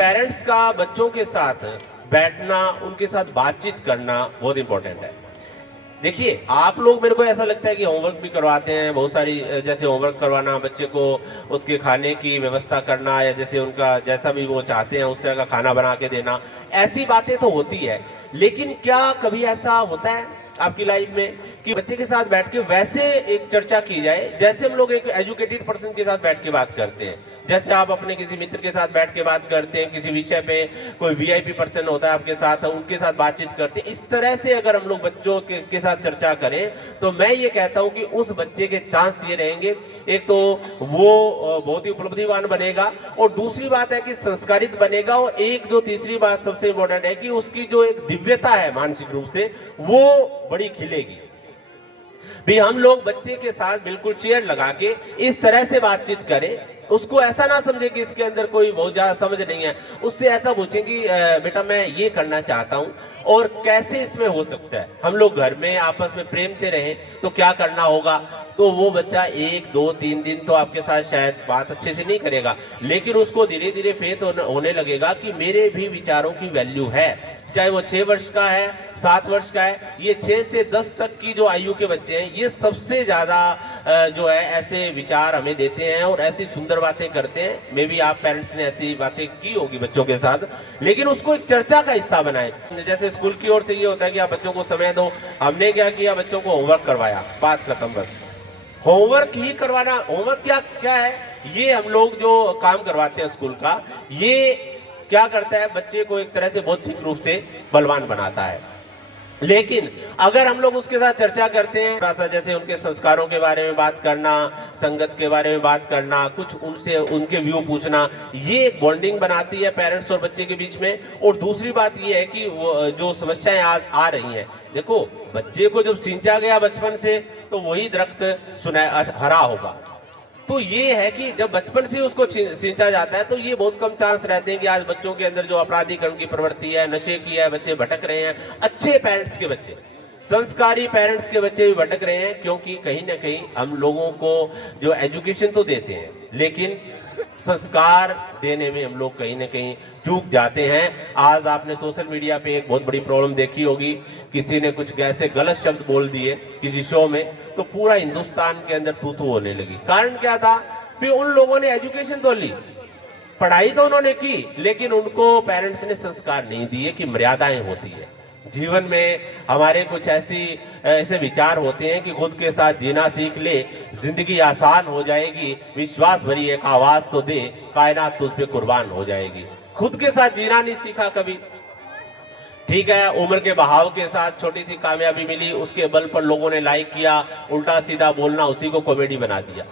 Parents का बच्चों के साथ बैठना, उनके साथ बातचीत करना बहुत इंपॉर्टेंट है। देखिए, आप लोग, मेरे को ऐसा लगता है कि होमवर्क भी करवाते हैं बहुत सारी, जैसे होमवर्क करवाना, बच्चे को उसके खाने की व्यवस्था करना, या जैसे उनका जैसा भी वो चाहते हैं उस तरह का खाना बना के देना, ऐसी बातें तो होती है। लेकिन क्या कभी ऐसा होता है आपकी लाइफ में कि बच्चे के साथ बैठ के वैसे एक चर्चा की जाए जैसे हम लोग एक एजुकेटेड पर्सन के साथ बैठ के बात करते हैं? जैसे आप अपने किसी मित्र के साथ बैठ के बात करते हैं किसी विषय पे, कोई वीआईपी पर्सन होता है आपके साथ, उनके साथ बातचीत करते हैं, इस तरह से अगर हम लोग बच्चों के साथ चर्चा करें तो मैं ये कहता हूं कि उस बच्चे के चांस ये रहेंगे, एक तो वो बहुत ही उपलब्धिवान बनेगा, और दूसरी बात है कि संस्कारित बनेगा, और एक जो तीसरी बात सबसे इंपॉर्टेंट है कि उसकी जो एक दिव्यता है मानसिक रूप से, वो बड़ी खिलेगी। भी हम लोग बच्चे के साथ बिल्कुल चेयर लगा के इस तरह से बातचीत करें, उसको ऐसा ना समझे कि इसके अंदर कोई बहुत ज्यादा समझ नहीं है, उससे ऐसा पूछें कि बेटा मैं ये करना चाहता हूं और कैसे इसमें हो सकता है, हम लोग घर में आपस में प्रेम से रहें तो क्या करना होगा। तो वो बच्चा 1 2 3 दिन तो आपके साथ शायद बात अच्छे से नहीं करेगा, लेकिन उसको धीरे धीरे फेथ होने लगेगा कि मेरे भी विचारों की वैल्यू है, चाहे वो 6 वर्ष का है, 7 वर्ष का है। ये 6 से 10 तक की जो आयु के बच्चे हैं, ये सबसे ज्यादा जो है ऐसे विचार हमें देते हैं और ऐसी सुंदर बातें करते हैं। मे बी आप पेरेंट्स ने ऐसी बातें की होगी बच्चों के साथ, लेकिन उसको एक चर्चा का हिस्सा बनाएं। जैसे स्कूल की ओर से ये होता है कि आप बच्चों को समय दो, हमने क्या किया, बच्चों को होमवर्क करवाया, बात खत्म, बस होमवर्क ही करवाना। होमवर्क क्या क्या है, ये हम लोग जो काम करवाते हैं स्कूल का, ये क्या करता है, बच्चे को एक तरह से बौद्धिक रूप से बलवान बनाता है। लेकिन अगर हम लोग उसके साथ चर्चा करते हैं, थोड़ा सा जैसे उनके संस्कारों के बारे में बात करना, संगत के बारे में बात करना, कुछ उनसे उनके व्यू पूछना, ये एक बॉन्डिंग बनाती है पेरेंट्स और बच्चे के बीच में। और दूसरी बात ये है कि वो जो समस्याएं आज आ रही हैं, देखो बच्चे को जब सींचा गया बचपन से तो वही दरख्त हरा होगा। तो ये है कि जब बचपन से उसको सींचा जाता है तो ये बहुत कम चांस रहते हैं कि आज बच्चों के अंदर जो अपराधीकरण की प्रवृत्ति है, नशे की है, बच्चे भटक रहे हैं। अच्छे पेरेंट्स के बच्चे, संस्कारी पेरेंट्स के बच्चे भी भटक रहे हैं, क्योंकि कहीं ना कहीं हम लोगों को जो एजुकेशन तो देते हैं, लेकिन संस्कार देने में हम लोग कहीं ना कहीं चूक जाते हैं। आज आपने सोशल मीडिया पे एक बहुत बड़ी प्रॉब्लम देखी होगी, किसी ने कुछ ऐसे गलत शब्द बोल दिए किसी शो में, तो पूरा हिंदुस्तान के अंदर तू तू होने लगी। कारण क्या था, कि उन लोगों ने एजुकेशन तो ली, पढ़ाई तो उन्होंने की, लेकिन उनको पेरेंट्स ने संस्कार नहीं दिए कि मर्यादाएं होती है जीवन में। हमारे कुछ ऐसे विचार होते हैं कि खुद के साथ जीना सीख ले, जिंदगी आसान हो जाएगी, विश्वास भरी एक आवाज तो दे, कायनात तुझ पे कुर्बान हो जाएगी। खुद के साथ जीना नहीं सीखा कभी, ठीक है, उम्र के बहाव के साथ छोटी सी कामयाबी मिली, उसके बल पर लोगों ने लाइक किया, उल्टा सीधा बोलना, उसी को कॉमेडी बना दिया।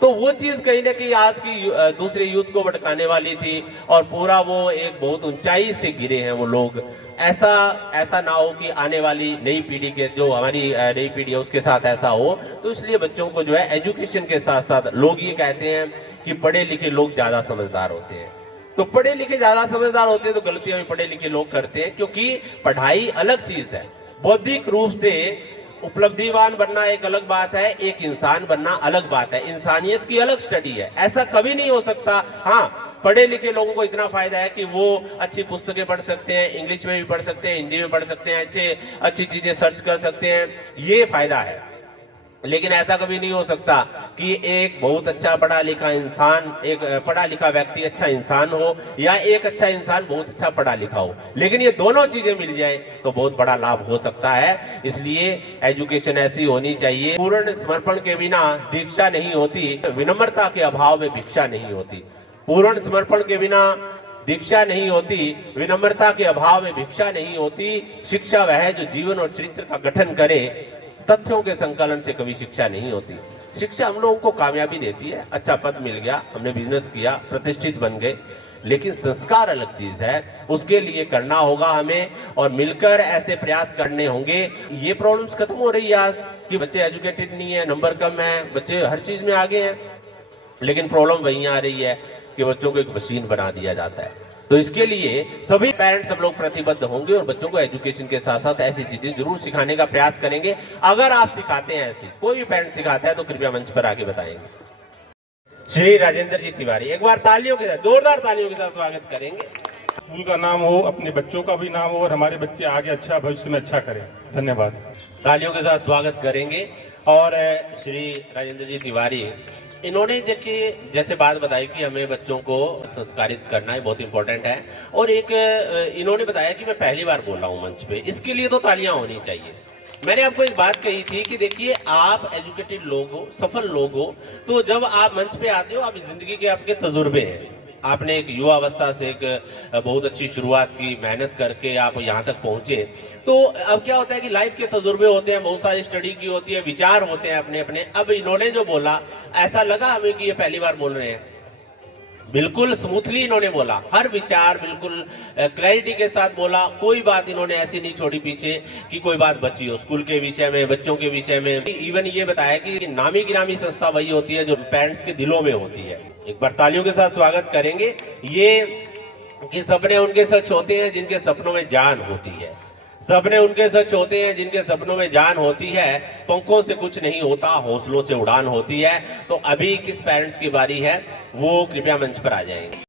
तो वो चीज कहीं ना कहीं आज की दूसरे यूथ को भटकाने वाली थी, और पूरा वो एक बहुत ऊंचाई से गिरे हैं वो लोग। ऐसा ना हो कि आने वाली नई पीढ़ी के, जो हमारी नई पीढ़ी है उसके साथ ऐसा हो। तो इसलिए बच्चों को जो है एजुकेशन के साथ साथ, लोग ये कहते हैं कि पढ़े लिखे लोग ज्यादा समझदार होते हैं, तो पढ़े लिखे ज्यादा समझदार होते हैं तो गलतियां भी पढ़े लिखे लोग करते हैं, क्योंकि पढ़ाई अलग चीज है, बौद्धिक रूप से उपलब्धिवान बनना एक अलग बात है, एक इंसान बनना अलग बात है, इंसानियत की अलग स्टडी है। ऐसा कभी नहीं हो सकता। हाँ, पढ़े लिखे लोगों को इतना फायदा है कि वो अच्छी पुस्तकें पढ़ सकते हैं, इंग्लिश में भी पढ़ सकते हैं, हिंदी में पढ़ सकते हैं, अच्छी चीजें सर्च कर सकते हैं, ये फायदा है। लेकिन ऐसा कभी नहीं हो सकता कि एक बहुत अच्छा पढ़ा लिखा इंसान, एक पढ़ा लिखा व्यक्ति अच्छा इंसान हो, या एक अच्छा इंसान बहुत अच्छा पढ़ा लिखा हो। लेकिन ये दोनों चीजें मिल जाए तो बहुत बड़ा लाभ हो सकता है। इसलिए एजुकेशन ऐसी होनी चाहिए, पूर्ण समर्पण के बिना दीक्षा नहीं होती, विनम्रता के अभाव में भिक्षा नहीं होती। पूर्ण समर्पण के बिना दीक्षा नहीं होती, विनम्रता के अभाव में भिक्षा नहीं होती। शिक्षा वह है जो जीवन और चरित्र का गठन करे, तथ्यों के संकलन से कभी शिक्षा नहीं होती। शिक्षा हम लोगों को कामयाबी देती है, अच्छा पद मिल गया, हमने बिजनेस किया, प्रतिष्ठित बन गए, लेकिन संस्कार अलग चीज है, उसके लिए करना होगा हमें, और मिलकर ऐसे प्रयास करने होंगे। ये प्रॉब्लम्स खत्म हो रही है आज कि बच्चे एजुकेटेड नहीं है, नंबर कम है, बच्चे हर चीज में आगे हैं, लेकिन प्रॉब्लम वहीं आ रही है कि बच्चों को एक मशीन बना दिया जाता है। तो इसके लिए सभी पेरेंट्स, सब लोग प्रतिबद्ध होंगे और बच्चों को एजुकेशन के साथ साथ ऐसी चीजें जरूर सिखाने का प्रयास करेंगे। अगर आप सिखाते हैं, ऐसी कोई भी पेरेंट सिखाता है तो कृपया मंच पर आके बताएंगे। श्री राजेंद्र जी तिवारी। एक बार तालियों के साथ, जोरदार तालियों के साथ स्वागत करेंगे। स्कूल का नाम हो, अपने बच्चों का भी नाम हो और हमारे बच्चे आगे अच्छा भविष्य में अच्छा करें। धन्यवाद। तालियों के साथ स्वागत करेंगे। और श्री राजेंद्र जी तिवारी, इन्होंने देखिए जैसे बात बताई कि हमें बच्चों को संस्कारित करना है, बहुत इंपॉर्टेंट है। और एक इन्होंने बताया कि मैं पहली बार बोल रहा हूँ मंच पे, इसके लिए तो तालियां होनी चाहिए। मैंने आपको एक बात कही थी कि देखिए आप एजुकेटेड लोग हो, सफल लोग हो, तो जब आप मंच पे आते हो, आप जिंदगी के आपके तजुर्बे हैं। आपने एक युवा अवस्था से एक बहुत अच्छी शुरुआत की, मेहनत करके आप यहाँ तक पहुंचे। तो अब क्या होता है कि लाइफ के तजुर्बे होते हैं, बहुत सारी स्टडी की होती है, विचार होते हैं अपने अपने। अब इन्होंने जो बोला, ऐसा लगा हमें कि ये पहली बार बोल रहे हैं। बिल्कुल स्मूथली इन्होंने बोला, हर विचार बिल्कुल क्लैरिटी के साथ बोला। कोई बात इन्होंने ऐसी नहीं छोड़ी पीछे कि कोई बात बची हो स्कूल के विषय में, बच्चों के विषय में। इवन ये बताया कि नामी गिरामी संस्था वही होती है जो पेरेंट्स के दिलों में होती है। एक बार तालियों के साथ स्वागत करेंगे। ये कि सपने उनके सच होते हैं जिनके सपनों में जान होती है। सपने उनके सच होते हैं जिनके सपनों में जान होती है। पंखों से कुछ नहीं होता, हौसलों से उड़ान होती है। तो अभी किस पेरेंट्स की बारी है, वो कृपया मंच पर आ जाएंगे।